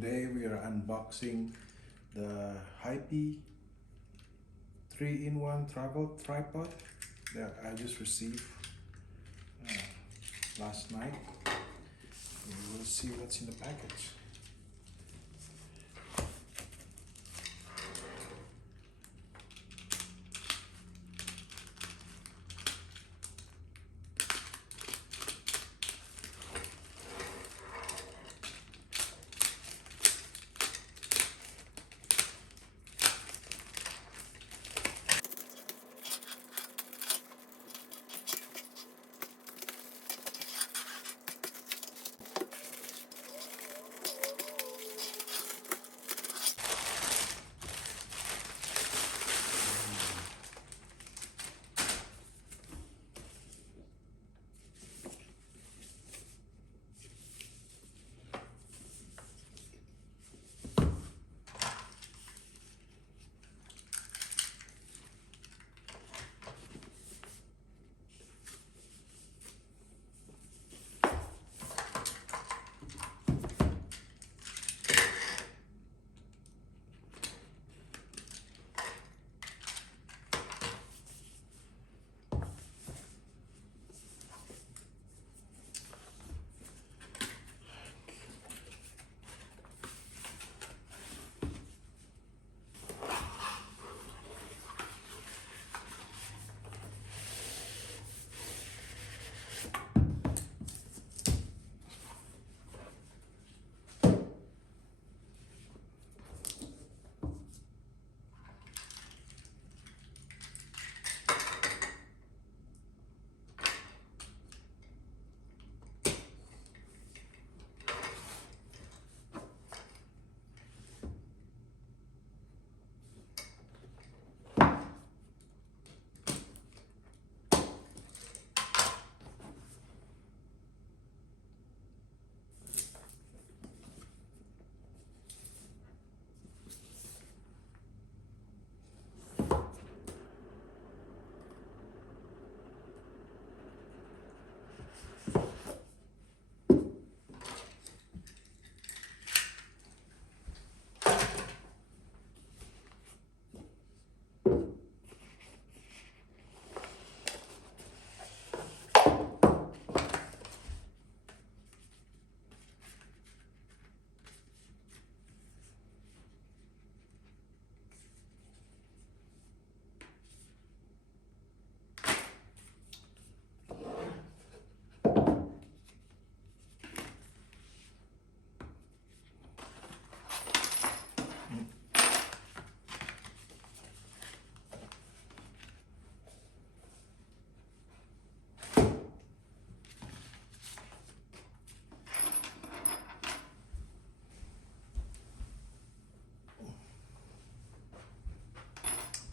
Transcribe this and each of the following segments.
Today we are unboxing the Hype 3-in-1 travel tripod that I just received last night. We will see what's in the package.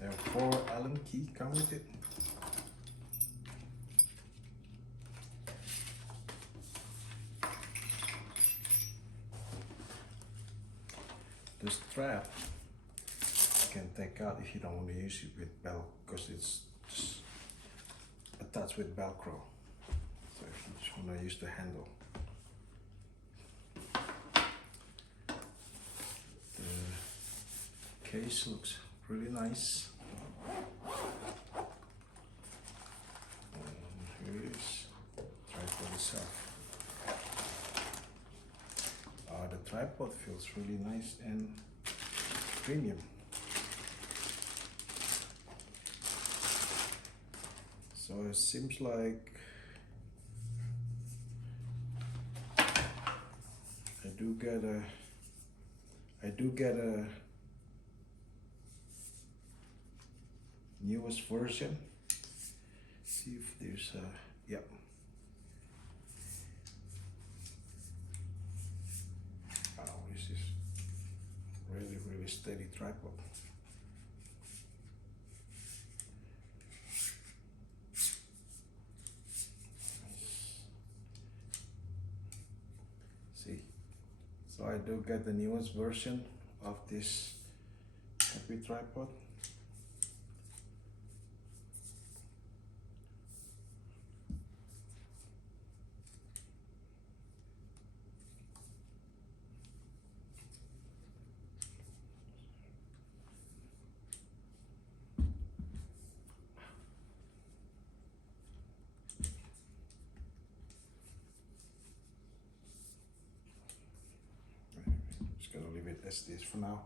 There are 4 Allen keys come with it. The strap you can take out if you don't want to use it with Velcro, because it's just attached with Velcro. So if you just want to use the handle. The case looks really nice. And here it is, tripod itself. The tripod feels really nice and premium. So it seems like I do get a newest version. See if there's a, yep. Wow, this is really steady tripod. See, so I do get the newest version of this Hype tripod. as it is for now.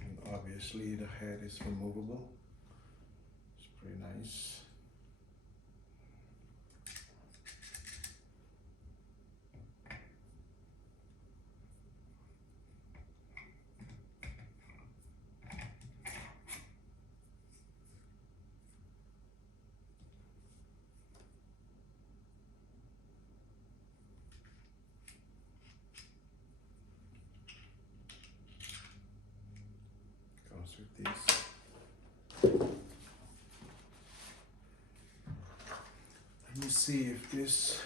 And obviously the head is removable. It's pretty nice. Comes with this. Let me see if this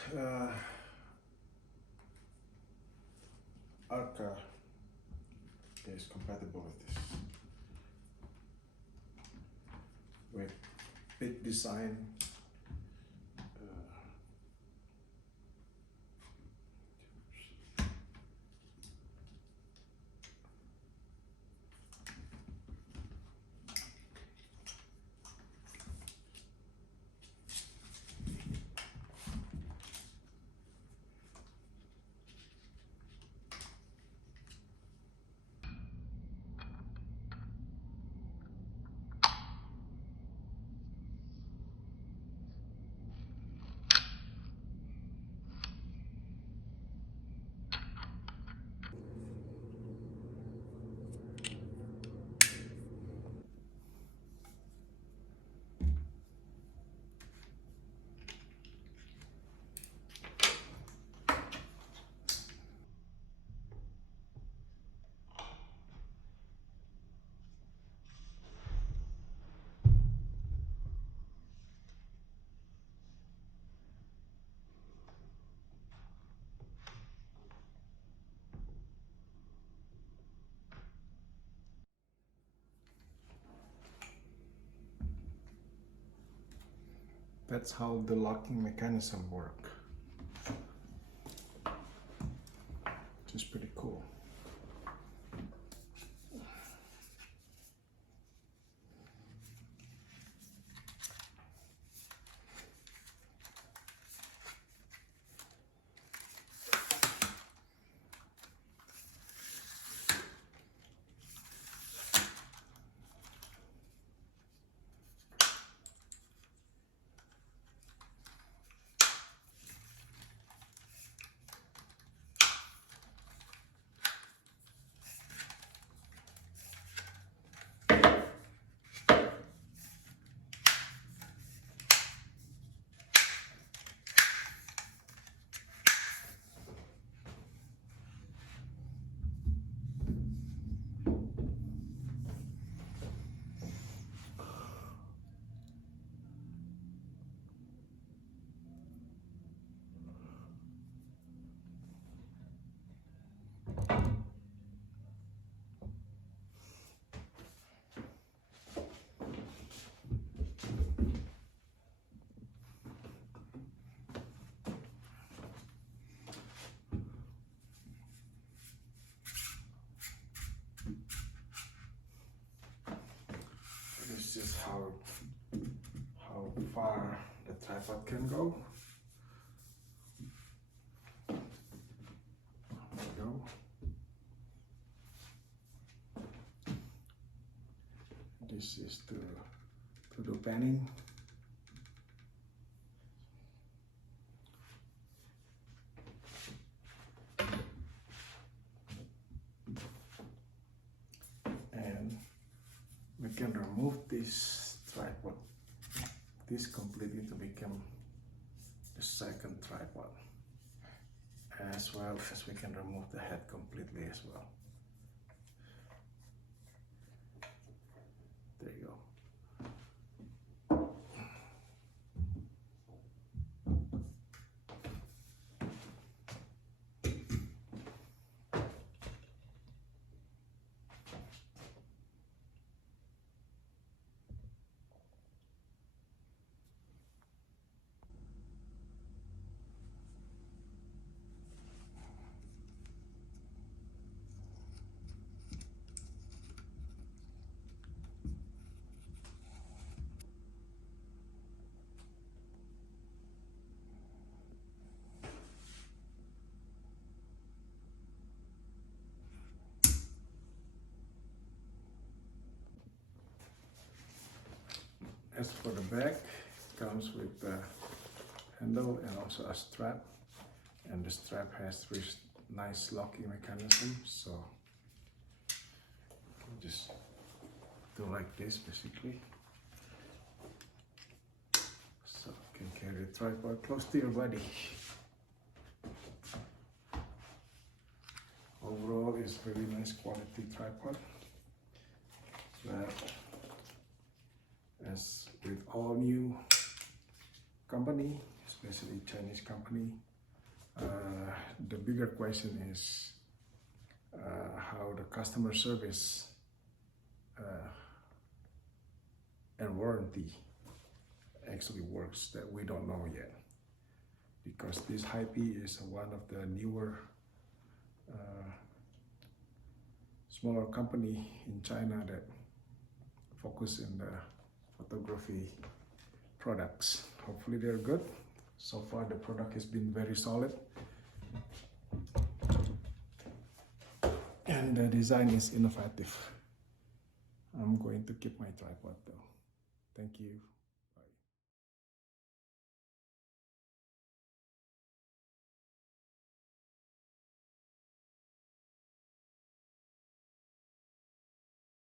Arca is compatible with this. With big design. That's how the locking mechanism works. Which is pretty cool. This is how far the tripod can go. There we go. This is to do panning. And we can remove this tripod, this completely, to become the second tripod, as well as we can remove the head completely as well. There you go. As for the back, comes with the handle and also a strap, and the strap has three nice locking mechanisms, so you can just do like this basically. So you can carry the tripod close to your body. Overall, it's very nice quality tripod. But as with all new company, especially Chinese company, the bigger question is how the customer service and warranty actually works, that we don't know yet, because this Hypee is one of the newer smaller company in China that focus in the photography products. Hopefully they're good. So far the product has been very solid, and the design is innovative. I'm going to keep my tripod though. Thank you.